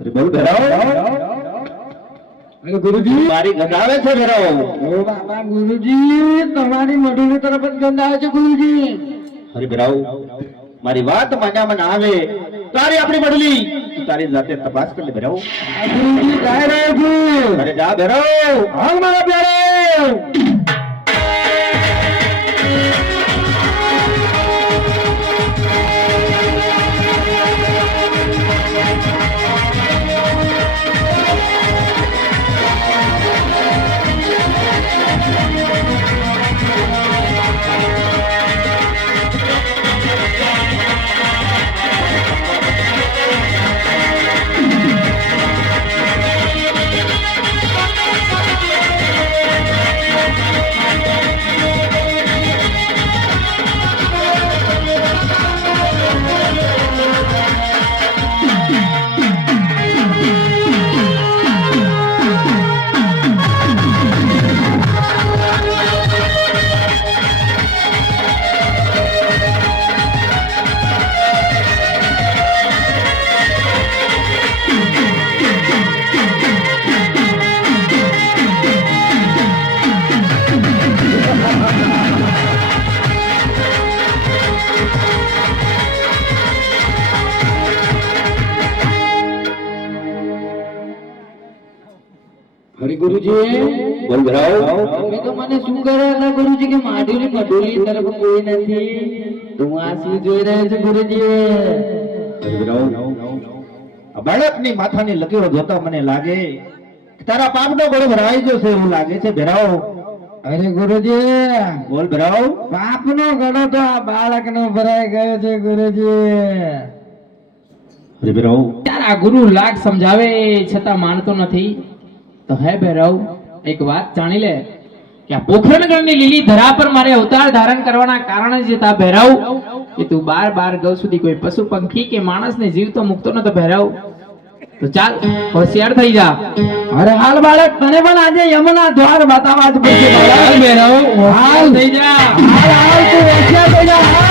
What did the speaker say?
અરે બહુ ડરાવો. અરે ગુરુજી મારી ગંધ આવે છે ડરાવો. ઓ બાબા ગુરુજી તમારી મઢુની તરફ જ ગંધ આવે છે ગુરુજી. અરે ડરાવો, મારી વાત માન્યામાં ના આવે તારી આપણી બદલી તારી જાતે તપાસ કરી લે ડરાવો. આ ગુરુજી જાય રહ્યો છું. અરે જા ડરાવો. હાલ મારા પ્યારે. હરી ગુરુજી બોલ ડરાવો. તમે તો મને શું કર્યા હતા ગુરુજી કે માધુરી મઢુલી તરફ કોઈ નથી. તું આ શું જોઈ રહ્યો છે ગુરુજી? અરે ડરાવો, આ બાળકની માથાની લકીરો જોતા મને લાગે કે તારા પાપનો ગળો ભરાઈ ગયો છે એવું લાગે છે ભેરાવો. અરે ગુરુજી બોલ ભેરાવો. પાપનો ગળો તો આ બાળકનો ભરાઈ ગયો છે ગુરુજી. અરે ભેરાવો, યાર આ ગુરુ લાખ સમજાવે છતાં માનતો નથી. તો હે ભૈરવ, એક વાત જાણી લે કે આ પોખરણગઢની લીલી ધરા પર મારે અવતાર ધારણ કરવાના કારણે જે તા ભૈરવ કે તું બાર ગૌ સુધી કોઈ પશુ પંખી કે માણસને જીવતો મુકતો નતો ભૈરવ. તો ચાલ હોશિયાર થઈ જા. અરે હાલ બાળક તને પણ આજે યમુના દ્વાર બતાવવા જ પડશે ભૈરવ હોશિયાર થઈ જા. હાલ તું હોશિયાર થઈ જા.